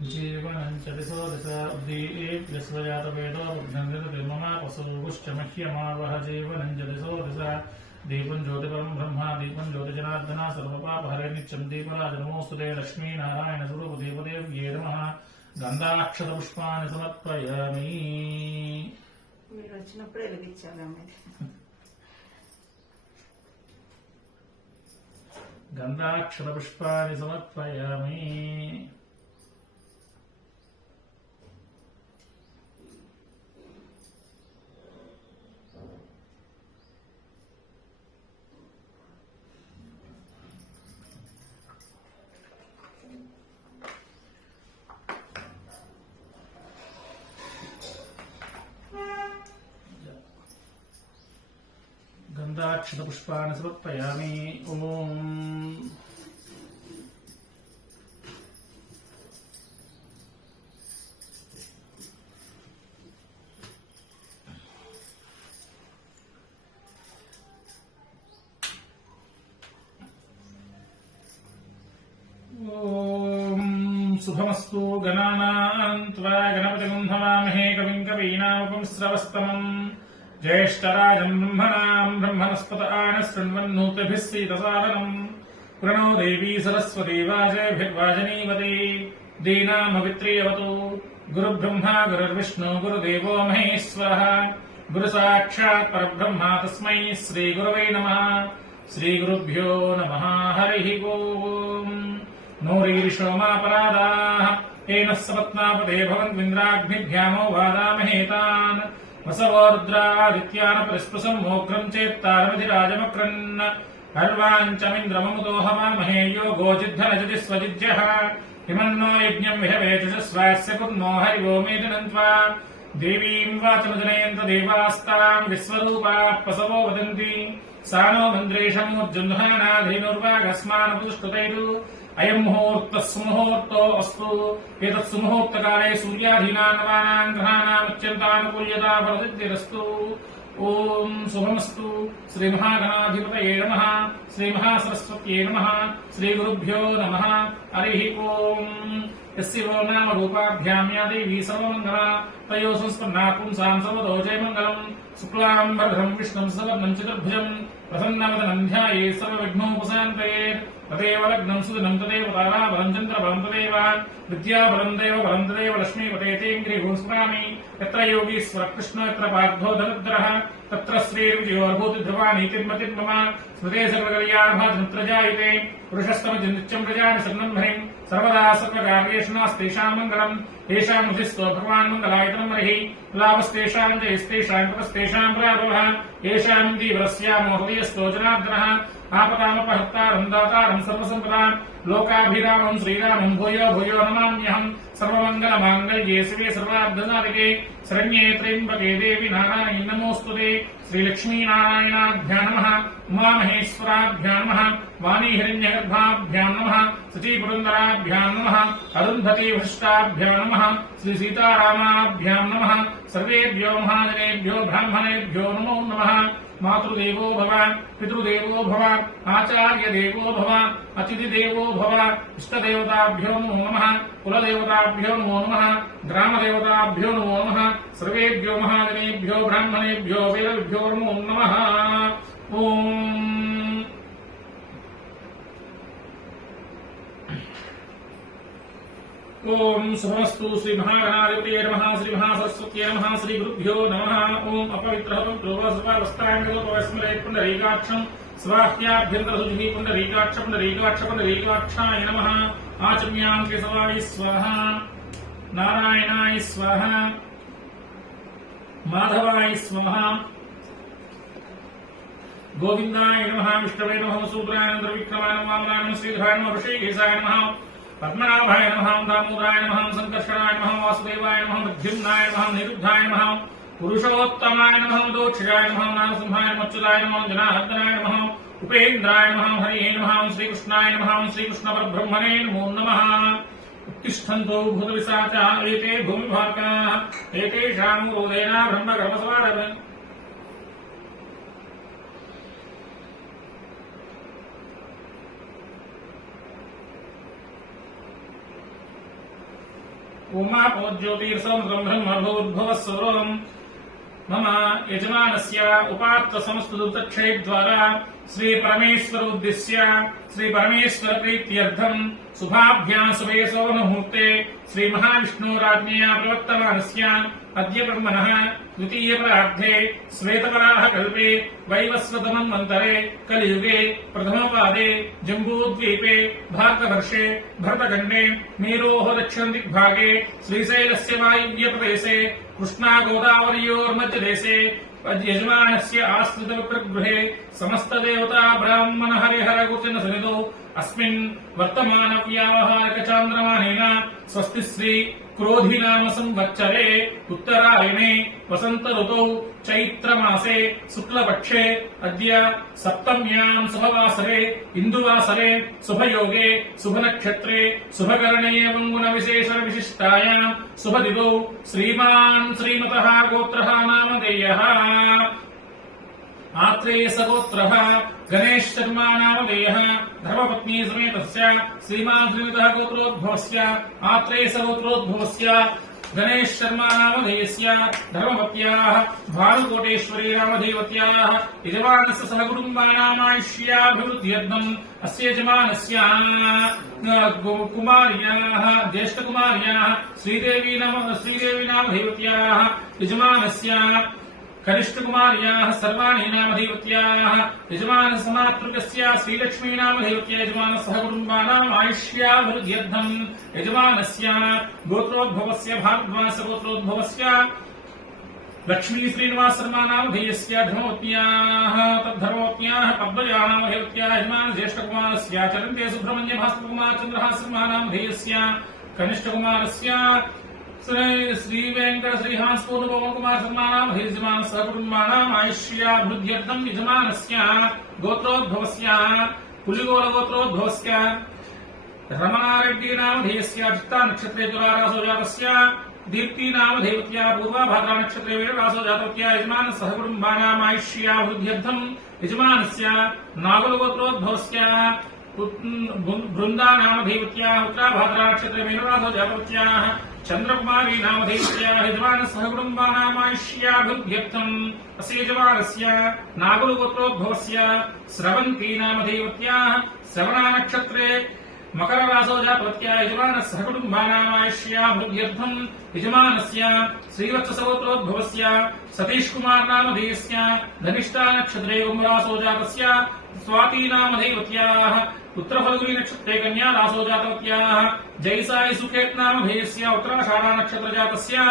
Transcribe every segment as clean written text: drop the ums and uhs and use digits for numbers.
जीवनं च दिशो दिशा उद्दीप्यस्वजातवेदो बुद्धं पशुश्च मह्यमावह जीवनं च दिशो दिशा दीपं ज्योतिपरं ब्रह्मा दीपं ज्योतिजनार्दना सर्वपापहरे नित्यं दीपराज नमोऽस्तुते लक्ष्मीनारायणस्वरूपदेवदेव्ये नमः गन्धाक्षतपुष्पाणि समर्पयामि మీరు వచ్చినప్పుడే వెలిగించాలి అమ్మాయి गन्धाक्षतपुष्पाणि समर्पयामि गन्धाक्षतपुष्पाणि समर्पयामि ॐ शुभमस्तु गणानां त्वा गणपतिं हवामहे कविं कवीनामुपंस्रवस्तमम् ज्येष्ठराजं ब्रह्मणस्पत आनशृण्वन्नोतिभिः सीदसादनम् प्रणो देवी सरस्वती वाजभिर्वाजनीवती दीनामवित्रीयवतु गुरुब्रह्मा गुरुर्विष्णु गुरुदेवो महेश्वरः गुरुसाक्षात् परब्रह्म तस्मै श्रीगुरवे नमः श्रीगुरुभ्यो नमः हरिः ओम् नूरीर्षोमापराधाः येन सपत्नापते भवन्विन्द्राग्निभ्यामो वादामहेतान् वसवोर्द्रादित्यान् परिस्पृशम् मोघ्रम् चेत्तारमधिराजमक्रन् अर्वाञ्चमिन्द्रममुतो हवामहे यो गोजिद्धनजति स्वजिज्यः हिमन्नो यज्ञम् विहवेचस्वास्य पुर्नो हरिवो मेदिनन्त्वा देवीम् वाचमजनयन्त देवास्ताम् विश्वरूपाः पसवो वदन्ति सा नो मन्द्रेशमूर्जुह्नानाधीनुर्वागस्मानपुष्टुतैरु अयम् मुहूर्तः सुमुहूर्तो अस्तु एतत् सुमुहूर्तकाले सूर्याधीनान् ग्रहाणामत्यन्तानुकूल्यता फलसिद्धिरस्तु ओम शुभमस्तु श्री महागणाधिपतये नमः श्री महासरस्वत्यै नमः श्री गुरुभ्यो नमः हरिः ओम यस्यो नाम रूपाभ्यां या देवी सर्वमङ्गला तयोः संस्पन्ना पुंसां सर्वतो जयमङ्गलम् शुक्लां वरदं विष्णुं सवर्णं चतुर्भुजं प्रसन्नवदनं ध्यायेत् सर्वविघ्नोपशान्तये तदेव लग्नं सुदिनं तदेव ताराबलं चन्द्रबलं तदेव विद्याबलं देवबलं तदेव लक्ष्मीपते तेऽङ्घ्रिः स्मरामि यत्र योगीश्वरः कृष्णो यत्र पार्थो धनुर्धरः तत्र श्रीर्विजयोर्भूतिध्रुवानीतिर्मतिर्मम स्मृते सर्वकल्याणभाजनत्र जायते पुरुषस्तमजं नित्यं प्रजानि शरणं हरिं सर्वदा सर्वकार्येषु नास्तेषां मङ्गलम् येषां मुधिस्तो भगवान् मङ्गलायतनं हरिः लाभस्तेषां जयस्तेषां कृतस्तेषां पराभवः येषां दीवरस्यामो हृदयस्थो जनार्दनः आपदामपहर्तारं दातारं सर्वसम्पदां लोकाभिरामं श्रीरामं भूयो भूयो नमाम्यहम् सर्वमङ्गलमाङ्गल्ये शिवे सर्वार्धसाधिके शरण्ये त्र्यम्बके देवी नारायणी नमोऽस्तुते श्रीलक्ष्मीनारायणाभ्यां नमः उमामहेश्वराभ्यां नमः वाणीहिरण्यगर्भाभ्यां नमः शचीपुरन्दराभ्यां नमः अरुन्धतीभृष्टाभ्यां नमः श्रीसीतारामाभ्यां नमः सर्वेभ्यो महाजनेभ्यो ब्राह्मणेभ्यो नमो नमः मातृदेवो भव पितृदेवो भव आचार्यदेवो भव अतिथिदेवो भव इष्टदेवताभ्यो नमो नमः कुलदेवताभ्यो नमो नमः ग्रामदेवताभ्यो नमो नमः सर्वेभ्यो महाजनेभ्यो ब्राह्मणेभ्यो वेदेभ्यो नमो नमः ओम शुभमस्तु श्री महागणाधिपतये नमः श्री महासरस्वत्यै नमः श्री गुरुभ्यो नमः ओम अपवित्रः पुण्डरीकाक्षं स्वाह्याभ्यन्तरशुचिः पुण्डरीकाक्षाय नमः आचम्यां केशवाय स्वाहा नारायणाय स्वाहा माधवाय स्वाहा गोविन्दाय नमः विष्णवे नमः सूत्राय नमः विक्रमाय नमः वामनाय नमः श्रीधराय नमः ऋषिकेशाय नमः पद्मनाभाय नमः दामोदराय नमः संकर्षणाय नमः वासुदेवाय नमः मध्यन्नाय नमः निरुद्धाय नमः पुरुषोत्तमाय नमः दोक्षाय नमः नारसिंहाय नमः अच्युताय नमः जनार्दनाय नमः उपेन्द्राय नमः हरिये नमः श्रीकृष्णाय नमः श्रीकृष्णपरब्रह्मणे नमो नमः उत्तिष्ठन्तो भूतविशाचा एते भूमिभारकाः एतेषां उदयेन ब्रह्मकर्मसमारभे उमापोज्योतिर्समुद्रं ब्रह्मभूर्भुवः सर्वम् मम यजमानस्य उपात्त समस्तदुतक्षय द्वारा श्री परमेश्वर उद्देश्य श्री परमेश्वर प्रीत्यर्थं शुभाभ्यां शुभेशो मुहूर्ते श्री महाविष्णुराज्ञया प्रवर्तमानस्य अद्य ब्रह्मणः द्वितीय प्रार्थे श्वेतवराह कल्पे वैवस्वतमन्वन्तरे कलियुगे प्रथमपादे जम्बूद्वीपे भारतवर्षे भरतखण्डे मेरोः दक्षिणदिग्भागे श्रीशैलस्य वायव्यप्रदेशे कृष्णा गोदावर्योर्मध्यदेशे यजमानस्य आश्रितविप्रगृहे समस्तदेवता ब्राह्मण हरिहर गुरुजन सन्निधौ अस्मिन् वर्तमान व्यावहारिक चान्द्रमानेन स्वस्ति श्री क्रोधी नाम संवत्सरे उत्तरायणे वसंत ऋतौ चैत्र मासे शुक्लपक्षे अद्य सप्तम्यां शुभवासरे इंदुवासरे शुभयोगे शुभनक्षत्रे शुभकरणे मंगुण विशेष विशिष्टायां शुभदिनौ श्रीमान् श्रीमतः गोत्रः नामधेयः आत्रेयसगोत्रः गणेश शर्मा नामधेयः धर्मपत्नी समेतस्य श्रीमान् श्रीमतः गोत्रोद्भवस्य आत्रेयसगोत्रोद्भवस्य गणेश शर्मा नामधेयस्य धर्मपत्याः भानुकोटेश्वरी नामधेयवत्याः यजमानस्य सहकुटुम्बानामायुष्याभिवृद्ध्यर्थम् अस्य यजमानस्य कुमार्याः ज्येष्ठकुमार्याः श्रीदेवी नामधेयवत्याः यजमानस्य कनिष्ठकुमार्याः सर्वाणि नामधेयवत्याः यजमानसमातृकस्य श्रीलक्ष्मी नामधेयवत्या यजमानसः कुटुम्बानाम् आयुष्याभिवृद्ध्यर्थम् यजमानस्य गोत्रोद्भवस्य भारद्वासगोत्रोद्भवस्य लक्ष्मी श्रीनिवास शर्मा नामधेयस्य धर्मवत्याः तद्धर्मवत्याः पद्मजा नामधेयवत्याः यजमानस्य ज्येष्ठकुमारस्य चरन्ते सुब्रह्मण्य भास्करकुमार चन्द्रः शर्मा नामधेयस्य कनिष्ठकुमारस्य श्री वेंकट श्रीहांस पूर्णपवन कुमार शर्मा यजमान सहकुटुम्बानाम् आयुष्याभिवृद्ध्यर्थम् यजमानस्य गोत्रोद्भवस्य पुलिगोल गोत्रोद्भवस्य रमणारेड्डी नामधेयस्य चित्ता नक्षत्रे तुलारासो जातस्य दीप्ति नामधेयवत्या पूर्वाभाद्रा नक्षत्रे वीररासो जातवत्या यजमान सहकुटुम्बानाम् आयुष्याभिवृद्ध्यर्थम् यजमानस्य नागलगोत्रोद्भवस्य बृंदा नामधेयवत्या उत्तराभाद्रा नक्षत्रे मीनरासो जातवत्याः चंद्रकुमारी नामधेयवत्याः यजमान सहकुटुम्बानाम् आयुष्याभिवृद्ध्यर्थम् अस्य यजमानस्य नागलगोत्रोद्भवस्य स्रवन्ती नामधेयवत्याः श्रवणा नक्षत्रे मकररासो जातवत्या यजमानस्य सहकुटुम्बानाम् आयुष्याभिवृद्ध्यर्थम् यजमानस्य श्रीवत्सगोत्रोद्भवस्य सतीश कुमार नामधेयस्य धनिष्ठा नक्षत्रे कुम्भरासो जातस्य स्वाती नामधेयवत्याः उत्तरफल्गुनी नक्षत्रे कन्या रासो जातवत्याः जयसाई सुखेत नामधेयस्य उत्तराषाढा नक्षत्र जातस्य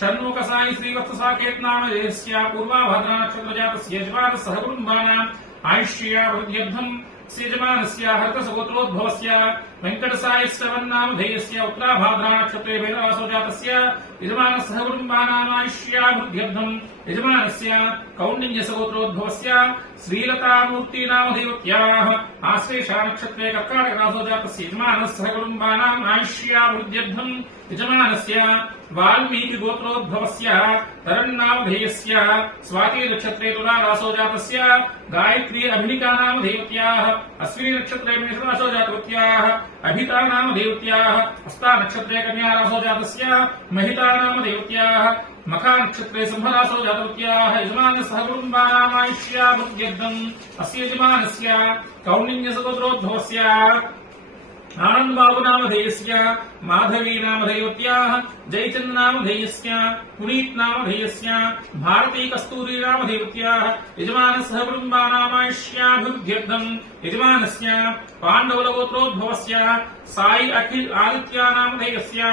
षण्मुखसाई श्रीवत्ससाकेत नामधेयस्य पूर्वाभाद्रा नक्षत्र जातस्य यजमानस्य सहकुटुम्बानाम् आयुष्याभिवृद्ध्यर्थम् यजमानस्य हर्कसगोत्रोद्भवस्य वेंकटसाई श्रवण नामधेयस्य उत्तराभाद्रा नक्षत्रे मीनरासो जातस्य यजमानस्य सहकुटुम्बानाम् आयुष्याभिवृद्ध्यर्थम् यजमानस्य कौण्डिन्यसगोत्रोद्भवस्य श्रीलतामूर्ति नामधेयवत्याः आश्लेषा नक्षत्रे कर्काटकरासो जातस्य यजमानस्य सहकुटुम्बानाम् आयुष्याभिवृद्ध्यर्थम् यजमानस्य वाल्मीकि गोत्रोद्भवस्य तरन्नामधेयस्य स्वाति नक्षत्रे तुलारासो जातस्य गायत्री अभिनिका नामधेयवत्याः अश्विनी नक्षत्रे मेषरासो जातवत्याः अभिता नामधेयवत्याः हस्ता नक्षत्रे कन्यारासो जातस्य महिता नामधेयवत्याः मखा नक्षत्रे सिंहरासो जातवत्याः यजमानस्य सहकुटुम्बानाम् आयुष्याभिवृद्ध्यर्थम् अस्य यजमानस्य कौण्डिन्यसगोत्रोद्भवस्य आनंद बाबू नामधेयस्य माधवी नामधेयवत्याः जयचंद नामधेयस्य पुनीत नामधेयस्य भारती कस्तूरी नामधेयवत्याः यजमानस्य सहकुटुम्बानाम् आयुष्याभिवृद्ध्यर्थम् यजमानस्य पाण्डवलगोत्रोद्भवस्य साई अखिल आदित्य नामधेयस्य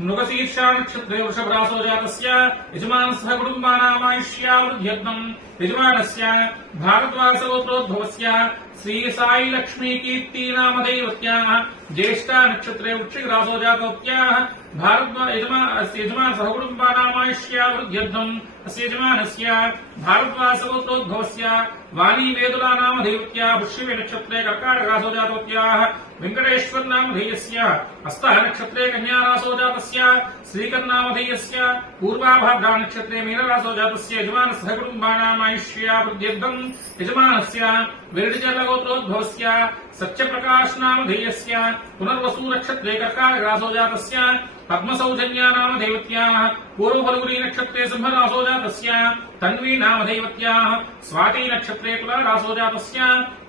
मृगशीर्षा नक्षत्रे वृषभरासो जातस्य यजमानस्य सहकुटुम्बानाम् आयुष्याभिवृद्ध्यर्थम् यजमानस्य भारद्वासगोत्रोद्भवस्य श्री साई लक्ष्मी कीर्ति नामधेयवत्याः ज्येष्ठा नक्षत्रे वृश्चिकरासो जातवत्याः यजमानस्य सहकुटुम्बानाम् आयुष्याभिवृद्ध्यर्थम् अस्य यजमानस्य भारद्वासगोत्रोद्भवस्य वाणी वेदुला नामधेयवत्या वृश्चिके नक्षत्रे कर्काटकरासो जातवत्याः वेंकटेश्वर नामधेयस्य हस्तः नक्षत्रे कन्यारासो जातस्य श्रीकर नामधेयस्य पूर्वाभाद्रा नक्षत्रे मीनरासो जातस्य यजमानस्य सहकुटुम्बानाम् आयुष्याभिवृद्ध्यर्थम् यजमानस्य विरडिजलगोत्रोद्भवस्य सत्यप्रकाशनामधेयस्य पुनर्वसु नक्षत्रे कर्काटकरासो जातस्य पद्मसौजन्यानामधेयत्याः पूर्वफल्गुनी नक्षत्रे सिंहरासो जातस्य तन्वी नामधेयत्याः स्वाति नक्षत्रे तुलारासो जातस्य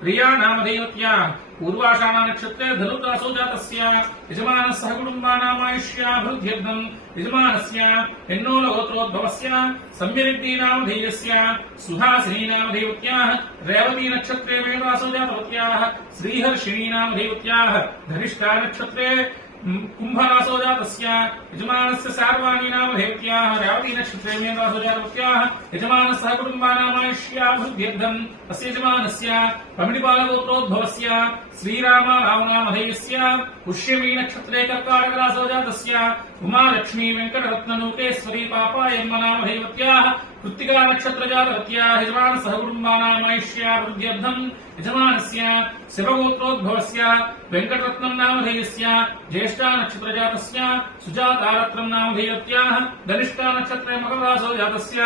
प्रिया नामधेयत्याः पूर्वाषाढा नक्षत्रे धनुरासो जातस्य यजमानस्य कुटुम्बानामायुष्याभिवृद्ध्यर्थं यजमानस्य हेन्नोलगोत्रोद्भवस्य सम्यरेड्डी नामधेयस्य सुहासिनी नामधेयत्याः रेवती नक्षत्रे मेषरासो जातवत्याः श्रीहर्षिणी नामधेयत्याः धनिष्ठा नक्षत्रे कुंभरासो जातस्य यजमानस्य सार्वाणी नामधेयत्याः रेवती नक्षत्रे मेषरासो जातवत्याः यजमानस्य कुटुम्बानामायुष्याभिवृद्ध्यर्थं अस्य यजमानस्य पमिडिपालगोत्रोद्भवस्य श्रीरामनामधेयस्य पुष्यमी नक्षत्रे कर्काटकरासो जातस्य उमालक्ष्मी वेंकटरत्ननूकेश्वरी पापायम्म नामधेयत्याः कृत्तिका नक्षत्र जातवत्याः यजमानस्य कुटुम्बानामायुष्याभिवृद्ध्यर्थं यजमानस्य शिवगोत्रोद्भवस्य वेंकटरत्नं नामधेयस्य ज्येष्ठा नक्षत्र जातस्य सुजातारत्नं नामधेयत्याः धनिष्ठा नक्षत्रे मकररासो जातस्य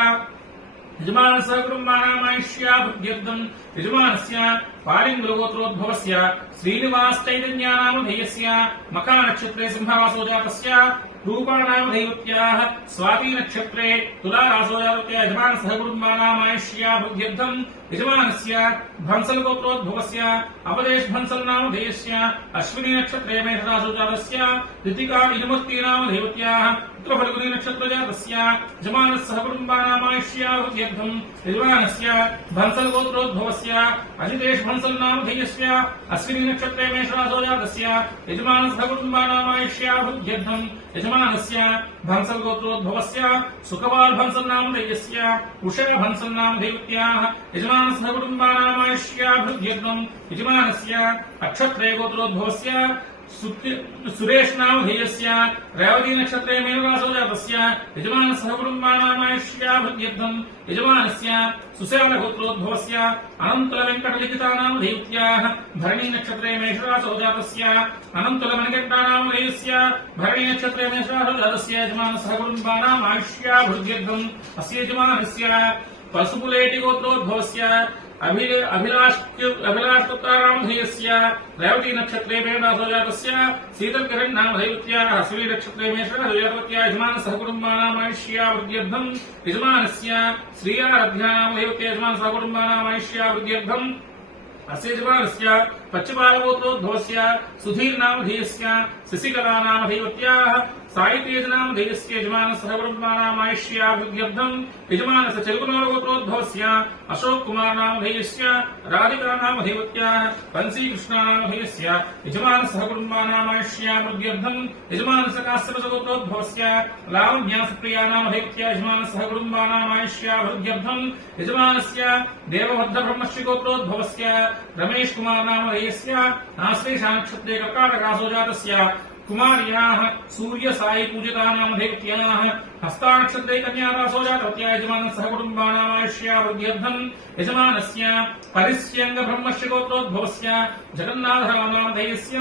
यजमानस्य कुटुम्बानामायुष्याभिवृद्ध्यर्थं यजमानस्य पालिङ्गुलगोत्रोद्भवस्य श्रीनिवासचैतन्यानामधेयस्य मका नक्षत्रे सिंहवासो जातस्य रूपा नामधेयत्याः स्वाति नक्षत्रे तुलारासो जातस्य यजमानस्य कुटुम्बानामायुष्याभिवृद्ध्यर्थं यजमानस्य भंसलगोत्रोद्भवस्य अपदेश भंसल नामधेयस्य अश्विनी नक्षत्रे मेषरासो जातस्य ऋतिका इनुमती नामधेयत्याः उत्तरफल्गुनी नक्षत्र जातस्य यजमानस्य कुटुम्बानामायुष्याभिवृद्ध्यर्थं यजमानस्य भंसलगोत्रोद्भवस्य अजितेश भंसल नामधेयस्य अश्विनी नक्षत्रे मेषरासो जातस्य यजमानस्य कुटुम्बानामायुष्याभिवृद्ध्यर्थं यजमानस्य भंसलगोत्रोद्भवस्य सुखपाल भंसल नामधेयस्य उषा भंसल नामधेयत्याः यजमानस्य कुटुम्बानामायुष्याभिवृद्ध्यर्थं यजमानस्य अक्षत्रे गोत्रोद्भवस्य सुरेश नामधेयस्य रेवती नक्षत्रे मेषरासो जातस्य यजमानस्य कुटुम्बानामायुष्याभिवृद्ध्यर्थं यजमानस्य सुशैलगोत्रोद्भवस्य अनन्तलवेङ्कटलिखितानामधेयत्याः भरणी नक्षत्रे मेषरासो जातस्य अनन्तलमणिकण्ठानामधेयस्य भरणी नक्षत्रे मेषरासो जातस्य यजमानस्य कुटुम्बानामायुष्याभिवृद्ध्यर्थं अस्य यजमानस्य पशुपुलेटि गोत्रोद्भवस्य अभिलाषपुत्रानामधेयस्य रेवती नक्षत्रे मेषरासो जातस्य शीतलकरण् नामधेयत्याः अश्विनी नक्षत्रे मेषरासो जातवत्याः यजमानस्य कुटुम्बानामायुष्याभिवृद्ध्यर्थं यजमानस्य श्रीयाराध्यानामधेयत्याः यजमानस्य कुटुम्बानामायुष्याभिवृद्ध्यर्थं अस्य यजमानस्य पश्चिमालगोत्रोद्भवस्य सुधीर नामधेयस्य शशिकला नामधेयत्याः साहितेज नामधेयस्य यजमानस्य कुटुम्बानामायुष्याभिवृद्ध्यर्थं यजमानस्य चलुकुमारगोत्रोद्भवस्य अशोक कुमार नामधेयस्य राधिका नामधेयत्याः बंसीकृष्ण नामधेयस्य यजमानस्य कुटुम्बानामायुष्याभिवृद्ध्यर्थं यजमानस्य काश्यपगोत्रोद्भवस्य लावण्यसुप्रिया नामधेयत्याः यजमानस्य कुटुम्बानामायुष्याभिवृद्ध्यर्थं यजमानस्य देवभद्रब्रह्मश्री गोत्रोद्भवस्य रमेश कुमार नामधेयस्य आश्लेषा नक्षत्रे कर्काटकरासो जातस्य कुमार्याः सूर्य साई पूजिता नामधेयत्याः हस्ता नक्षत्रे कन्यारासो जातवत्याः यजमानस्य कुटुम्बानामायुष्याभिवृद्ध्यर्थं यजमानस्य परिस्यङ्ग ब्रह्मश्री गोत्रोद्भवस्य जगन्नाथराव नामधेयस्य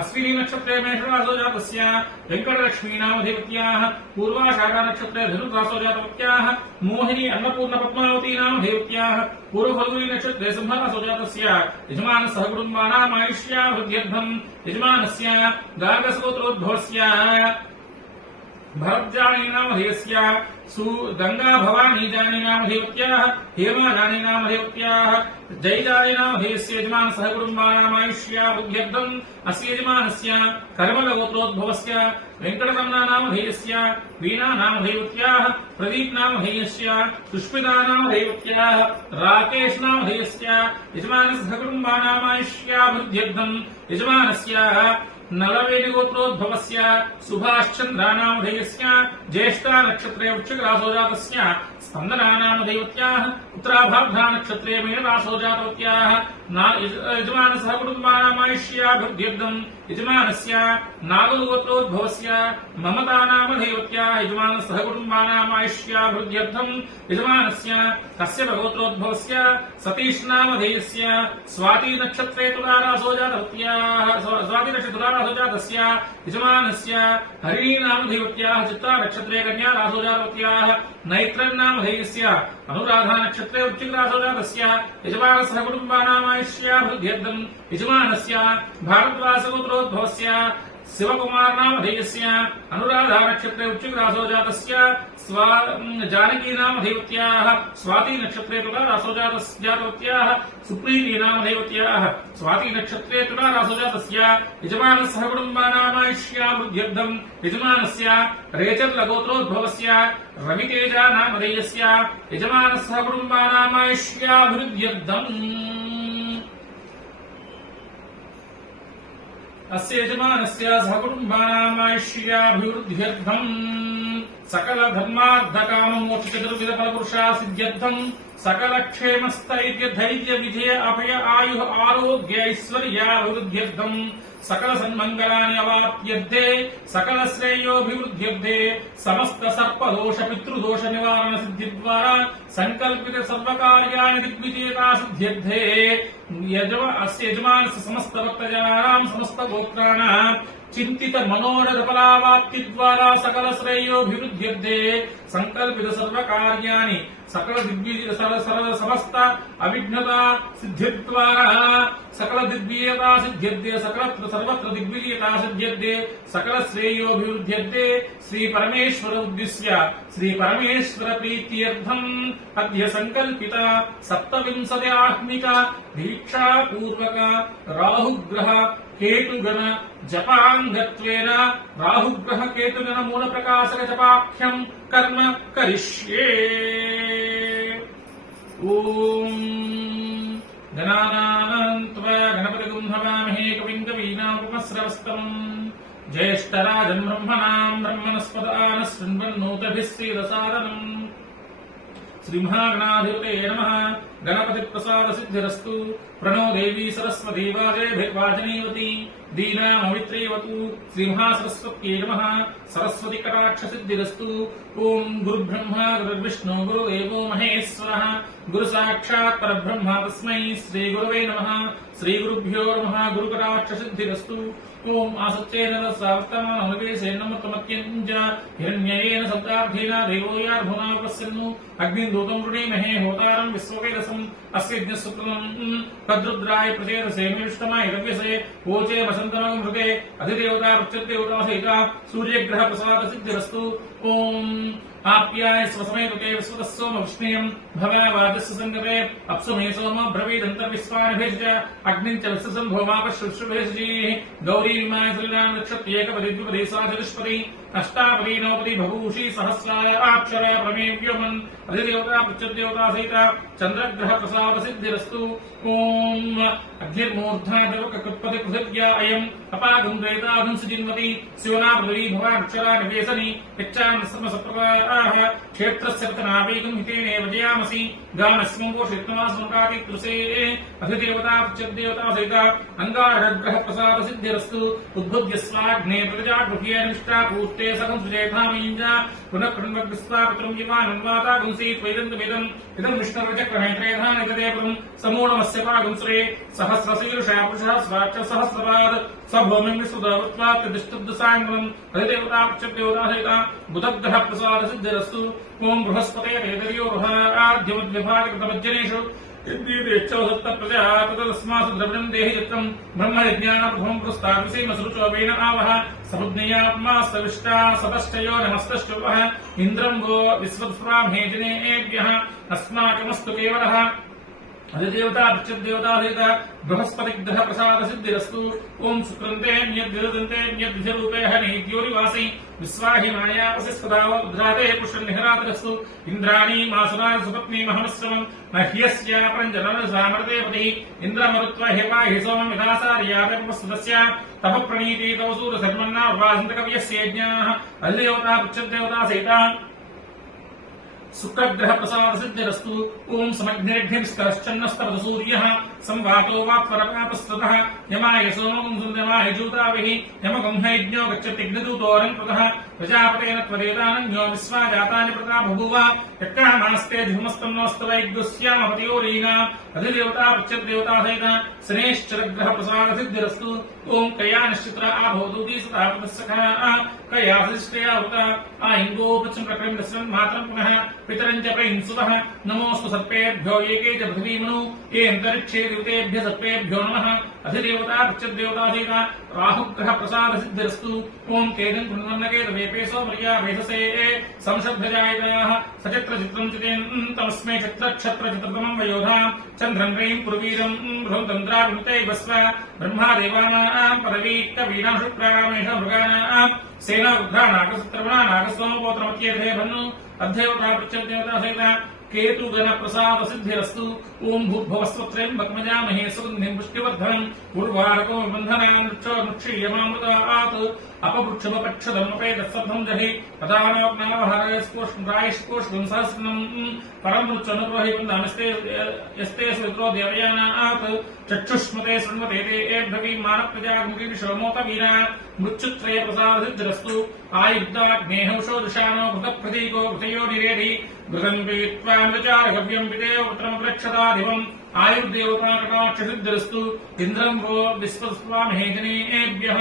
अश्विनी नक्षत्रे मेषरासो जातस्य वेंकटलक्ष्मी नामधेयत्याः पूर्वाषाढा नक्षत्रे धनुरासो जातवत्याः मोहिनी अन्नपूर्ण पद्मावती नामधेयत्याः पूर्वफल्गुनी नक्षत्रे सिंहरासो जातस्य यजमानस्य कुटुम्बानामायुष्याभिवृद्ध्यर्थं यजमानस्य गार्गसगोत्रोद्भवस्य भरतजानी नामधेयस्य गंगा भवानी जानी नामधेयत्याः हेमा जानी नामधेयत्याः जयजानी नामधेयस्य यजमानस्य कुटुम्बानामायुष्याभिवृद्ध्यर्थं अस्य यजमानस्य कर्मलगोत्रोद्भवस्य वेंकटरमण नामधेयस्य वीणा नामधेयत्याः प्रदीप नामधेयस्य सुष्मिता नामधेयत्याः राकेश नामधेयस्य यजमानस्य कुटुम्बानामायुष्याभिवृद्ध्यर्थं यजमानस्य नलवेदिगोत्रोद्भवस्य सुभाषचन्द्र नामधेयस्य ज्येष्ठा नक्षत्रे वृश्चिकरासो जातस्य स्पन्दना नामधेयत्याः उत्तराभाद्रा नक्षत्रे मीनरासो जातवत्याः यजमानस्य कुटुम्बानामायुष्याभिवृद्ध्यर्थं यजमानस्य नागलगोत्रोद्भवस्य ममता नामधेयत्याः यजमानस्य कुटुम्बानामायुष्याभिवृद्ध्यर्थं यजमानस्य कश्यपगोत्रोद्भवस्य सतीश नामधेयस्य स्वाति नक्षत्रे तुलारासो जातवत्याः स्वाति नक्षत्रे रासो जातस्य यजमानस्य हरिनामधेयवत्याः चित्ता नक्षत्रे कन्या रासो जातवत्याः नैत्रन्नामधेयस्य अनुराधा नक्षत्रे वृश्चिक रासो जातस्य यजमानस्य कुटुम्बानामायुष्याभिवृद्ध्यर्थं यजमानस्य भारद्वासगोत्रोद्भवस्य शिवकुमार नामधेयस्य अनुराधा नक्षत्रे वृश्चिक रासो जातस्य जानकी नामधेयवत्याः स्वाति नक्षत्रे तुला रासो जातवत्याः सुप्रीति नामधेयवत्याः स्वाति नक्षत्रे तुला रासो जातस्य यजमानस्य कुटुम्बानामायुष्याभिवृद्ध्यर्थं यजमानस्य रेचर्लगोत्रोद्भवस्य रवितेजा नामधेयस्य यजमानस्य कुटुम्बानामायुष्याभिवृद्ध्यर्थम् अस्य यजमानस्य सहकुटुम्बानामायुष्याभिवृद्ध्यर्थम् सकल धर्मार्थकाममोक्षचतुर्विध फलपुरुषा सिद्ध्यर्थम् सकल क्षेमस्थैर्य धैर्य विजय अभय आयुः आरोग्य ऐश्वर्याभिवृद्ध्यर्थम् सकल सन्मंगलानि अवाप्यर्थे सकल श्रेयोभिवृद्ध्यर्थे समस्त सर्पदोष पितृदोष निवारण सिद्धि द्वारा संकल्पित सर्वकार्याणि दिग्विजयता सिद्ध्यर्थे अस्य यजमानस्य समस्त भक्तजनानां समस्त गोत्राणां चिंतित मनोरथ फलावाप्ति द्वारा सकल श्रेयोभिवृद्ध्यर्थे संकल्पित सर्वकार्याणि सकल दिग्विजय समस्त अविघ्नता सिद्धि द्वारा सकल दिग्विजयता सिद्ध्यर्थे सकल सर्वत्र दिग्विजयता सिद्ध्यर्थे सकल श्रेयोभिवृद्ध्यर्थे श्री परमेश्वर उद्दिश्य श्री परमेश्वर प्रीत्यर्थम् अद्य संकल्पिता सप्तविंशत्यात्मिक दीक्षा पूर्वक राहुग्रह केतुगण जपांगत्वेन राहुग्रह केतुगण मूल प्रकाशक जपाख्यं कर्म करिष्ये। ओम गणानां त्वा गणपतिगुं हवामहे कविं कवीनामुपमश्रवस्तमम् ज्येष्ठराजन् ब्रह्मणां ब्रह्मणस्पदानः शृण्वन्नोतभिः सीदसादनम् श्रीमहागणाधिपते नमः। गणपति प्रसाद सिद्धिरस्तु। प्रणो देवी सरस्वती वाजनीवती दीनामवित्रेवतु। श्रीमहासरस्वत्यै नमः। सरस्वती कटाक्ष सिद्धिरस्तु। ओम गुरुब्रह्मा गुरुर्विष्णु गुरुदेवो महेश्वरः गुरु साक्षात् परब्रह्म तस्मै श्री गुरवे नमः। श्री गुरुभ्यो नमः। गुरुकटाक्ष सिद्धिरस्तु। ओम आसच्चेन सावत्तानवेशेन्नमत्तमत्यञ्च हिरण्ययेन सप्तार्थेन देवो यार्भुनापस्यन्नु अग्निन्दूतं वृणीमहे होतारं विश्ववेदसम् अस्य यज्ञसुकृतम् तद्रुद्राय प्रचेदसे मेष्टमाय रव्यसे ओचे वसन्तमं हृदे अधिदेवता प्रत्यदेवता सहिता सूर्यग्रह प्रसाद सिद्धिरस्तु। ओम आप्याय स्वसमेतुके विश्वतः सोम विष्णेयं भवावादस्य संगते अप्सु मे सोम ब्रवीदन्तर्विश्वानिभेश्च अग्निं च विश्वसम्भोमापश्रुभेश्जीः गौरीमाय श्रीराम नक्षत्रेकपदि द्विपदि साचतुष्पदि अष्टापदि नवपदि भभूषि सहस्राय अक्षराय प्रमे व्योमन् अधिदेवता प्रत्यदेवता सहिता चन्द्रग्रह प्रसाद सिद्धिरस्तु। ओम अग्निर्मूर्धा देवककृत्पदि पृथिव्या अयम् अपागुन्द्रेतागुं सुजिन्वति शिवनापदि भवाक्षरा निवेशनि यच्चामसप्रभाः क्षेत्रस्य रतनावेगं हितेनेव जयामसि गामस्मं पोषित्वास्मकाति कृसे अधिदेवता प्रत्यदेवता सहिता अंगारग्रह प्रसाद सिद्धिरस्तु। उद्भुज्य स्वाग्ने प्रजागृह्य निष्ठा पूर्ते सकं सुजेथामीञ्जा पुनः कृण्वग्स्वापितरं यमानन्वाता गुंसि त्वैदन्तमिदम् इदं विष्णुर्चक्रनेत्रेधानितदेवं समूढमस्य पागुंसरे सहस्रशीर्षः पुरुषः स्वाच्च सहस्रपाद सभूमिं विश्वदावत्वात् दिष्टुब्दसाङ्गलम् अधिदेवता प्रत्यदेवता सहिता बुधग्रह प्रसाद सिद्धिरस्तु। ओम बृहस्पते तेदर्योः आद्यमद्विभागकृतमज्जनेषु यद्येच्छोसत्त प्रजा तदस्मासु द्रविणं देहि चित्रं ब्रह्मयज्ञानप्रभवं पुरस्ताविसीमसुरुचोपेन आवह समुज्ञयात्मा सविष्टा सतश्चयो नमस्तश्चुवः इन्द्रं वो विश्वस्वामेजनेभ्यः अस्माकमस्तु केवलः अधिदेवता प्रत्यदेवता सहिता बृहस्पति ग्रह प्रसाद सिद्धिरस्तु। ओम शुक्रन्ते न्यद्विरुदन्ते न्यद्विजरूपेह नैद्योनिवासि विश्वाहिमायापसिस्तदावद्राते पुष्पनिहरातिरस्तु। इन्द्राणी मासुरा सुपत्नी महमश्रमम् मह्यस्य प्रञ्जनन सामर्तेपति इन्द्रमरुत्वा हेवाहि सोमम् यथासार्यापस्वतस्य तप प्रणीति तव सूरसर्मन्ना वासन्तकव्यस्य यज्ञाः अधिदेवता प्रत्यदेवता सहिता शुक्रग्रह प्रसाद सिद्धिरस्तु। ओम समग्नेभ्यस्तरश्चन्नस्तवद सूर्यः संवातो वा परपापस्ततः यमाय सोमं सुन्दमाय जूताविः यमगुंहयज्ञो गच्छति अग्निदूतोरं प्रतः प्रजापतेन त्वरेतानन्यो विश्वा जातानि प्रता बभूव यक्कामास्ते धूमस्तन्नोऽस्तु वैद्युस्यामपतियोरीना अधिदेवता प्रत्यदेवता सहित शनेश्चरग्रह प्रसादसिद्धिरस्तु ओं कया नक्षत्र आभवतुति सदा प्रदस्सखा कयासिष्टया उत आइन्दोपचं प्रक्रम दशरं मात्रं पुनः पितरं च प्रहिंसुवः नमोऽस्तु सर्पेभ्यो एके च पृथिवीमनु ये अन्तरिक्षे देवतेभ्य सर्पेभ्यो नमः अधिदेवता प्रत्यदेवता सहित राहुग्रह प्रसादसिद्धिरस्तु ओं केदं कुण्डन्नके तवेपेसो मर्या वेधसे संशब्दजायतयाः सचित्रचित्रं चितेन्तमस्मै चित्रक्षत्रचित्रतमं वयोधा चन्द्रं रयिं पुरवीरं बृहन्तन्द्राविमुते वस्व ब्रह्मादेवानां परवीक्तवीणां शुक्रामेष मृगाणां सेना रुद्रा नागसत्रवणा नागस्वमपोत्रमत्येधे भन्नु अध्यवता प्रत्यदेवता सहित केतुगण प्रसाद सिद्धिरस्तु ओं भूर्भुवस्वत्रयं बकमजामहे सुगन्धिं पुष्टिवर्धनम् उर्वारको बन्धनान् नुक्षीयमामृतात् अपवृक्षमपक्षदमपेदसद्धं जहि तदानोग्नावहारयस्कोष्णरायस्कोष्णं सहस्रम् परं वृक्षनुग्रहि वन्दामस्ते यस्ते सुवित्रो देवयानात् चक्षुष्मते शृण्वते ते एभ्रवीं मानप्रजागुंकीर्षोमोतवीरा मृत्युत्रय प्रसादसिद्धिरस्तु आयुद्धाग्नेहौषो दृशानो घृतप्रतीको घृतयो निरेधि घृतं पीत्वा मृचारगव्यं पितेव पुत्रमप्रक्षताधिपम् आयुर्देवताकटाक्षसिद्धिरस्तु इन्द्रं वो विश्वस्वामहेजनेभ्यः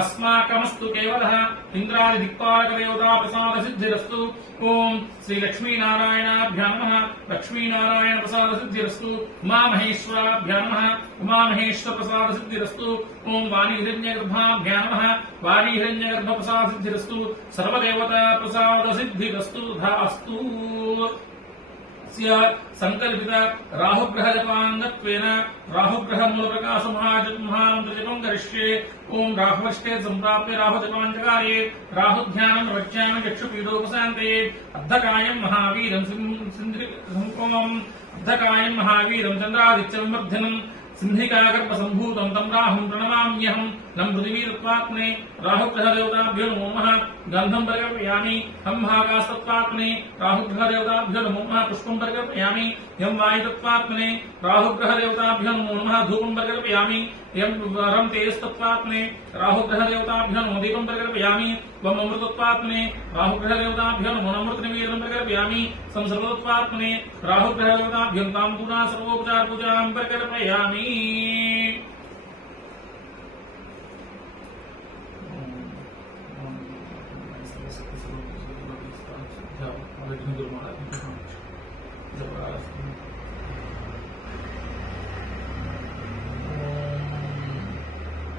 अस्माकमस्तु केवलः इन्द्रादिदिक्पालकदेवता प्रसादसिद्धिरस्तु ओं श्रीलक्ष्मीनारायणाभ्यां नमः लक्ष्मीनारायण प्रसादसिद्धिरस्तु उमामहेश्वराभ्यां नमः उमामहेश्वर प्रसादसिद्धिरस्तु ओं वाणीहिरण्यगर्भाभ्यां नमः वाणीहिरण्यगर्भ प्रसादसिद्धिरस्तु सर्वदेवता प्रसादसिद्धिरस्तु तथास्तु संकल्पित राहुग्रह जपांगत्वेन राहुग्रह मूलप्रकाश महामंत्रजपं करिष्ये ओं राहुवष्टे संप्राप्य राहुजपाञ्चकार्ये राहुध्यानं प्रवक्ष्यामि चक्षुपीडोपशान्तये अर्धकायं महावीरं अर्धकायं महावीरं चन्द्रादित्यविवर्धनं सिंहिकागर्भसम्भूतं तं राहुं प्रणमाम्यहं नं पृथिवीतत्त्वात्मने राहुग्रहदेवताभ्यो नमो नमः गन्धं परिकल्पयामि हं भागास्तत्त्वात्मने राहुग्रहदेवताभ्यो नमो नमः पुष्पं परिकल्पयामि यं वायुतत्त्वात्मने राहुग्रहदेवताभ्यो नमो नमः धूपं परिकल्पयामि यं वरं तेजस्तत्त्वात्मने राहुग्रहदेवताभ्यो नमो दीपं परिकल्पयामि त्वम् अमृतत्वात्मने राहुग्रहदेवताभ्यो नमो अमृतनिवेदनं परिकल्पयामि संसर्वतत्त्वात्मने राहुग्रहदेवताभ्यं तां पूजा सर्वोपचारपूजां परिकल्पयामि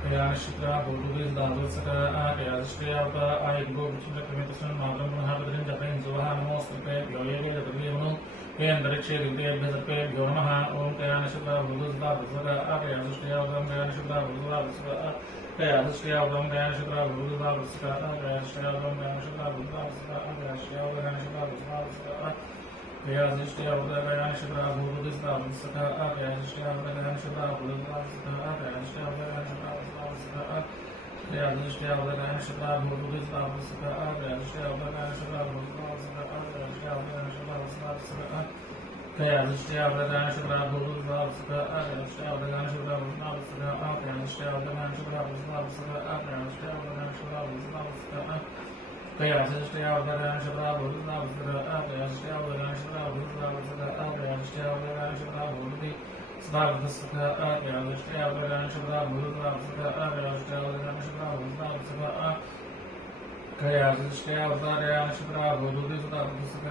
कयाश्चित्रा भूतुभिः दादोत्सका कयाश्चयावता आयगो विचित्रक्रमेतस्मिन् मातरं पुनः पदं जपयन् सुवः नमोऽस्तुते योयेगे जपतिर्यमनु हे अन्तरिक्षे दिव्येभ्यः सर्पेभ्यो नमः ॐ कयाश्चित्रा भूतुभिः दादोत्सका कयाश्चयावतां कयाश्चित्रा भूतुभिः दादोत्सका कयाश्चयावतां कयाश्चित्रा भूतुभिः दादोत्सका कयाश्चयावतां कयाश्चित्रा भूतुभिः दादोत्सका कयाश्चयावतां कयाश्चित्रा भूतुभिः दादोत्सका कयाश्चयावतां कयाश्चित्रा भूतुभिः दादोत्सका कयाश्चयावतां कयाश्चित्रा भूतुभिः दादोत्सका कयाश्चयावतां कयाश्चित्रा भूतुभिः दादोत्सका कयाश्चयावतां कयाश्चित्रा भूतुभिः दादोत्सका कयाश्चयावतां कयाश्चित्रा भूतुभिः दादोत्सका कयाश्चयावतां कयाश्चित्रा भूतुभिः दादोत्सका कयाश्चयावतां कयाश्चित्रा भूतुभिः दादोत्सका कयाश्चयावतां कयाश्चित्रा भूतुभिः दादोत्सका कयाश्चयावतां कयाश्चित्रा भूतुभिः दादोत्सका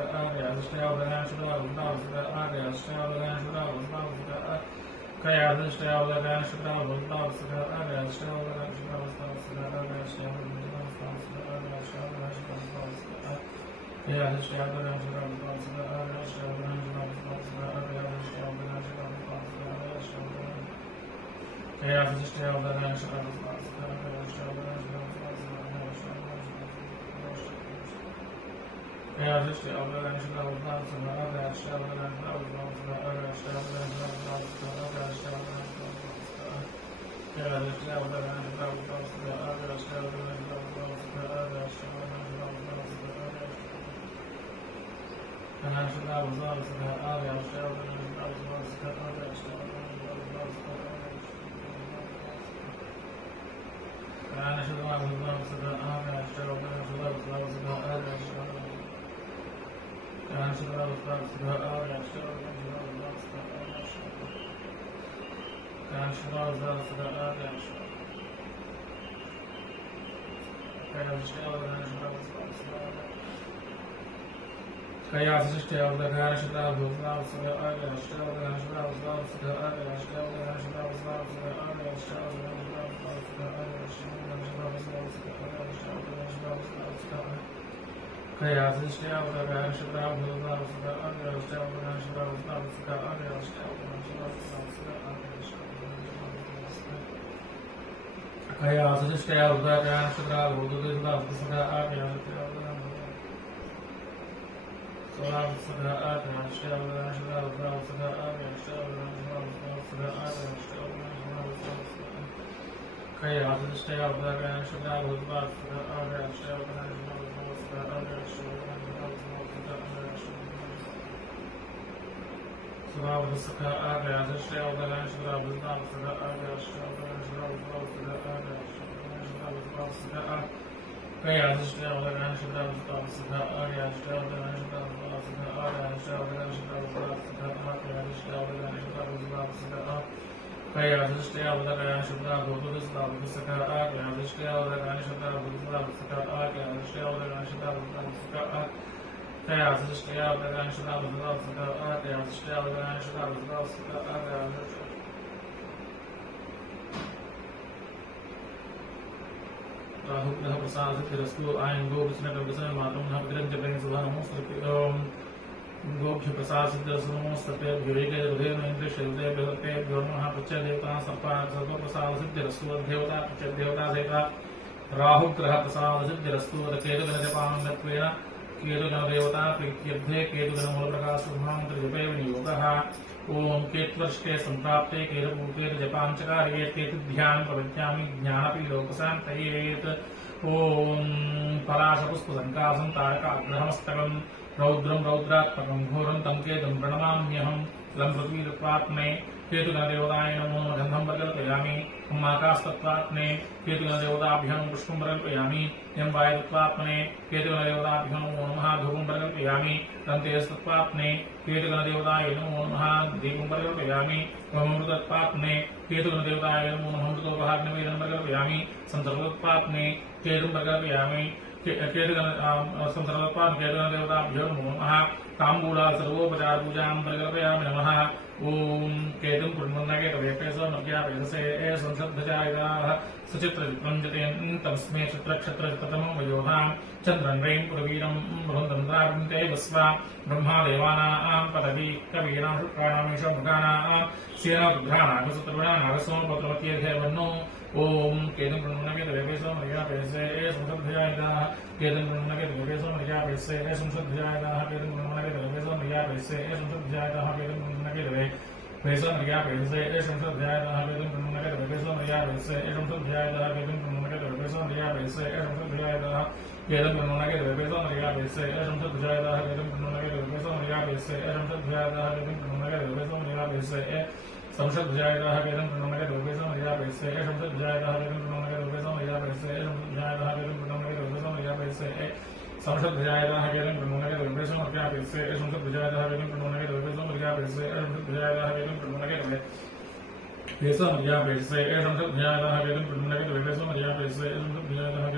कयाश्चयावतां कयाश्चित्रा भूतुभिः दादोत्सका कयाश्चयावतां कयाश्चित्रा भूतुभिः दादोत्सका कयाश्चयावतां कयाश्चित्रा भूतुभिः दादोत्सका कयाश्चयावतां कयाश्चित्रा भूतुभिः दादोत्सका कयाश्चयावतां कयाश्चित्रा भूतुभिः दादोत्सका गोभ्य प्रसाद सिद्धरस्तुते विवेके हृदय शरीरे बृहते नमः प्रचय देवता सर्व प्रसाद सिद्धिरस्तु देवता प्रचय देवता सहिता राहु ग्रह प्रसाद सिद्धिरस्तु केतु गण जपांगत्वेन केतु गण देवता प्रीत्यर्थे केतु गण मूल प्रकाश ब्रह्मांतर जपे विनियोगः ओम केत्वर्षे संप्राप्ते केतुपूर्ते जपांचकार्ये केतु ध्यान प्रविद्यामि ज्ञानपि लोकशान्तयेत् ओम पराशपुष्प संकासं तारक अग्रहमस्तकम् रौद्रम रौद्रात्मकं घोरं तं केतुं प्रणमाम्यहं लं पृथ्वीतत्त्वात्मने केतुगणदेवताय नमो गन्धं प्रकल्पयामि आकाशतत्त्वात्मने केतुगणदेवताभ्यः पुष्पं प्रकल्पयामि यं वायुतत्त्वात्मने केतुगणदेवताभ्यो नमो नमः धूपं प्रकल्पयामि तं तेजस्तत्त्वात्मने केतुगणदेवताय नमो नमः दीपं प्रकल्पयामि वमृतत्त्वात्मने केतुगणदेवताय नमो नमः मृतोपहाग्निवेदनं प्रकल्पयामि संसर्गतत्त्वात्मने केतुं प्रकल्पयामि केतुगणदेवताभ्यो नमो नमः ताम्बूला सर्वोपचार पूजां प्रकल्पयामि नमः ओम केतुं पुण्यकेतवेपेशमज्ञापेशसे संसद्धजायदाः सचित्रचित्रं जतेन्तस्मै चित्रक्षत्रतमं वयोहां चन्द्रं रैं पुरवीरं बृहन्दन्द्राविन्ते वस्वा ब्रह्मादेवानां पदवी कवीनां शुक्राणां ईशमुखानां सेनारुद्राणागसतर्वणागसोमपत्रवत्येधेवन्नो ओम केतुं पुण्यकेतवेपेशमज्ञापेशसे संसद्धजायदाः केतुं पुण्यकेतवेपेशमज्ञापेशसे संसद्धजायदाः केतुं पुण्यकेतवेपेशमज्ञापेशसे संसद्धजायदाः केतुं पुण्यकेतवे पेशमज्ञा पेशसे संसद्धजायदाः केतुं पुण्यकेतवेपेशमज्ञा पेशसे संसद्धजायदाः केतुं पुण्यकेतवेपेशमज्ञा पेशसे संसद्धजायदाः केतुं पुण्यकेतवेपेशमज्ञा पेशसे संसद्धजायदाः केतुं पुण्यकेतवेपेशमज्ञा पेशसे संसद्धजायदाः केतुं पुण्यकेतवेपेशमज्ञा पेशसे संसद्धजायदाः केतुं पुण्यकेतवेपेशमज्ञा पेशसे संसद्धजायदाः केतुं पुण्यकेतवेपेशमज्ञा पेशसे संसद्धजायदाः केतुं पुण्यकेतवेपेशमज्ञा पेशसे संसद्धजायदाः केतुं पुण्यकेतवेपेशमज्ञा पेशसे संसद्धजायदाः केतुं पुण्यकेतवेपेशमज्ञा पेशसे संसद्धजायदाः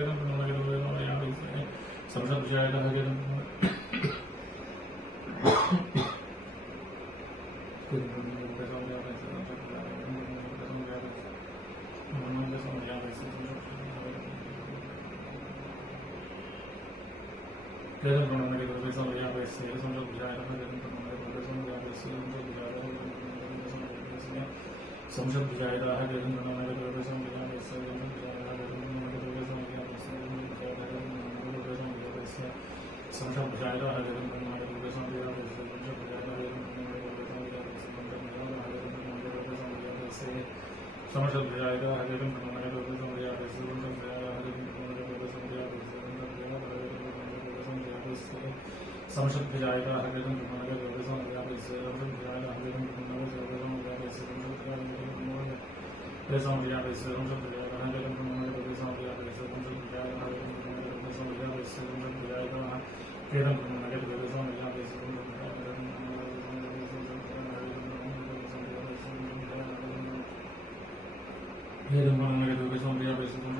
केतुं पुण्यकेतवेपेशमज्ञा पेशसे संसद्धजायदाः केतुं पुण्यकेतवेपेशमज्ञा पेशसे संसद्धजायदाः केतुं पुण्यकेतवेपेशमज्ञा पेशसे संसद्धजायदाः केतुं केतुं पुण्यकेतवेपेशमज्ञा पेशसे संसद्धजायदाः केतुं पुण्यकेतवेपेशमज्ञा पेशसे संसद्धजायदाः केतुं पुण्यकेतवेपेशमज्ञा पेशसे संसद्धजायदाः केतुं पुण्यकेतवेपेशमज्ञा पेशसे संसद्धजायदाः केतुं पुण्यकेतवेपेशमज्ञा पेशसे संशुद्धिजायता हरितं ब्रह्मणगे योगसंज्ञापयस्य संशुद्धिजायता हरितं ब्रह्मणगे योगसंज्ञापयस्य संशुद्धिजायता संशुद्धिजायता हरितं ब्रह्मणगे योगसंज्ञापयस्य संशुद्धिजायता हरितं ब्रह्मणगे योगसंज्ञापयस्य संशुद्धिजायता हरितं ब्रह्मणगे योगसंज्ञापयस्य Hidden one negative is on the other basis of the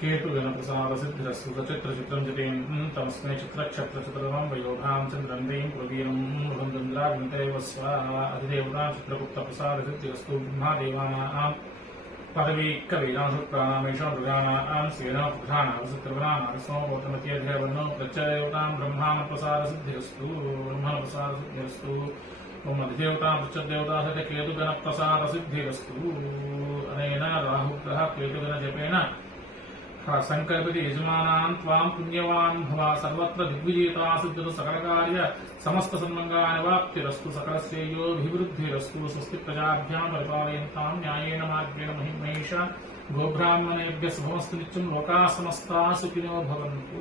Ketu गणप्रसाद Siddhirastu सचित्र चित्रं जतेन तमस्मै चित्रक्षत्र चित्रं वयोधाम चन्द्रं दें प्रवीरं मृगन्द्राग्नितेव स्वाहा अधिदेवता चित्रगुप्त प्रसाद सिद्धिरस्तु ब्रह्मादेवानां पदवी कवीनाशुक्राणामेषां मृगाणां सेना प्रधानावसत्रवनानास्मोतमत्यध्यवनो प्रत्ययदेवतां ब्रह्माण प्रसाद सिद्धिरस्तु ब्रह्मण प्रसाद सिद्धिरस्तु ओम अधिदेवतां प्रत्ययदेवता सहित केतुगण प्रसाद सिद्धिरस्तु अनेन राहुग्रह केतुगण जपेन संकल्पति यजमानान् त्वां पुण्यवान् भव सर्वत्र दिग्विजयता सिद्धिरस्तु सकलकार्य समस्त सन्मङ्गलानिवाप्तिरस्तु सकलश्रेयोभिवृद्धिरस्तु स्वस्ति प्रजाभ्यां परिपालयन्तां न्यायेन मार्गेण महिमैषा गोब्राह्मणेभ्यः शुभमस्तु नित्यं लोकाः समस्ताः सुखिनो भवन्तु।